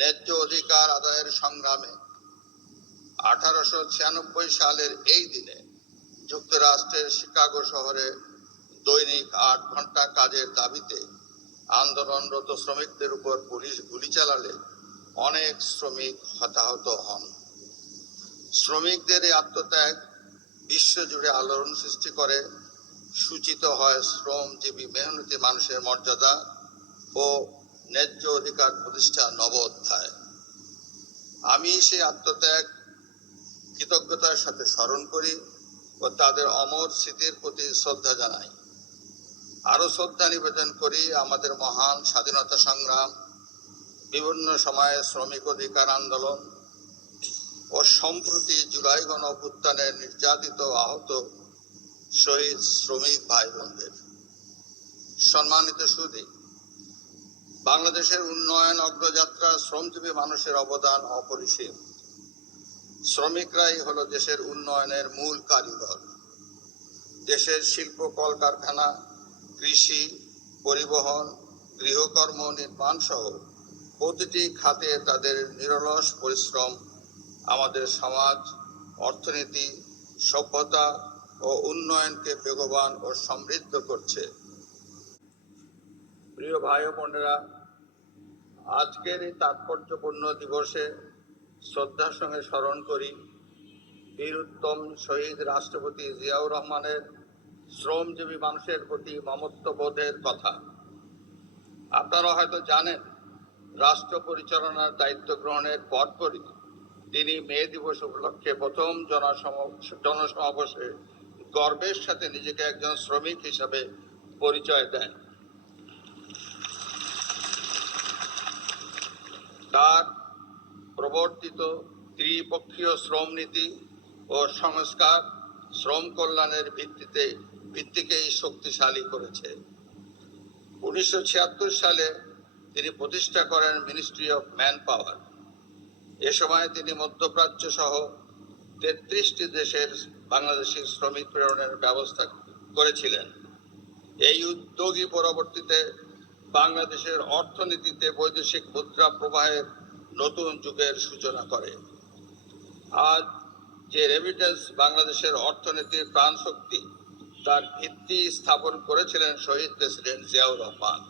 ন্যায্য অধিকার আদায়ের সংগ্রামে 1896 সালের এই দিনে যুক্তরাষ্ট্রের শিকাগো শহরে দৈনিক 8 ঘন্টা কাজের দাবিতে আন্দোলনরত শ্রমিকদের উপর পুলিশ গুলি চালালে অনেক শ্রমিক হতাহত হন। শ্রমিকদের এই আত্মত্যাগ বিশ্বজুড়ে আলোড়ন সৃষ্টি করে। সূচিত হয় শ্রমজীবী মেহনতি মানুষের মর্যাদা ও ন্যায্য অধিকার প্রতিষ্ঠার নব অধ্যায়। আমি সেই আত্মত্যাগ কৃতজ্ঞতার সাথে স্মরণ করি ও তাদের অমর স্মৃতির প্রতি শ্রদ্ধা জানাই। আরো শ্রদ্ধা নিবেদন করি আমাদের মহান স্বাধীনতা সংগ্রাম, বিভিন্ন সময়ে শ্রমিক অধিকার আন্দোলন ও সম্প্রতি জুলাই গণ অভ্যুত্থানে নির্যাতিত আহত শহীদ শ্রমিক ভাই বোনদের। সম্মানিত সুধী, বাংলাদেশের উন্নয়ন অগ্রযাত্রা শ্রমজীবী মানুষের অবদান অপরিসীম। শ্রমিকরাই হলো দেশের উন্নয়নের মূল কারিগর। দেশের শিল্প কলকারখানা, কৃষি, পরিবহন, গৃহকর্ম, নির্মাণ সহ প্রতিটি খাতে তাদের নিরলস পরিশ্রম আমাদের সমাজ, অর্থনীতি, সভ্যতা ও উন্নয়নকে বেগবান ও সমৃদ্ধ করছে। প্রিয় ভাই ও বোনেরা, আজকের এই তাৎপর্যপূর্ণ দিবসে শ্রদ্ধার সঙ্গে স্মরণ করি বীর উত্তম শহীদ রাষ্ট্রপতি জিয়াউর রহমানের শ্রমজীবী মানুষের প্রতি মমত্ববোধের কথা। আপনারা হয়তো জানেন, রাষ্ট্র পরিচালনার দায়িত্ব গ্রহণের পরপরই তিনি মে দিবস উপলক্ষে প্রথম জনসমাবেশে গর্বের সাথে নিজেকে একজন শ্রমিক হিসাবে পরিচয় দেন। তার প্রবর্তিত ত্রিপক্ষীয় শ্রম নীতি ও সংস্কার শ্রম কল্যাণের ভিত্তিকেই শক্তিশালী করেছে। 1976 সালে তিনি প্রতিষ্ঠা করেন মিনিস্ট্রি অফ ম্যান পাওয়ার। এ সময় তিনি মধ্যপ্রাচ্য সহ 33টি দেশের বাংলাদেশি শ্রমিক প্রেরণের ব্যবস্থা করেছিলেন। এই উদ্যোগই পরবর্তীতে বাংলাদেশের অর্থনীতিতে বৈদেশিক মুদ্রা প্রবাহের নতুন যুগের সূচনা করে। আজ যে রেমিটেন্স বাংলাদেশের অর্থনীতির প্রাণশক্তি, তার ভিত্তি স্থাপন করেছিলেন শহীদ প্রেসিডেন্ট জিয়াউর রহমান।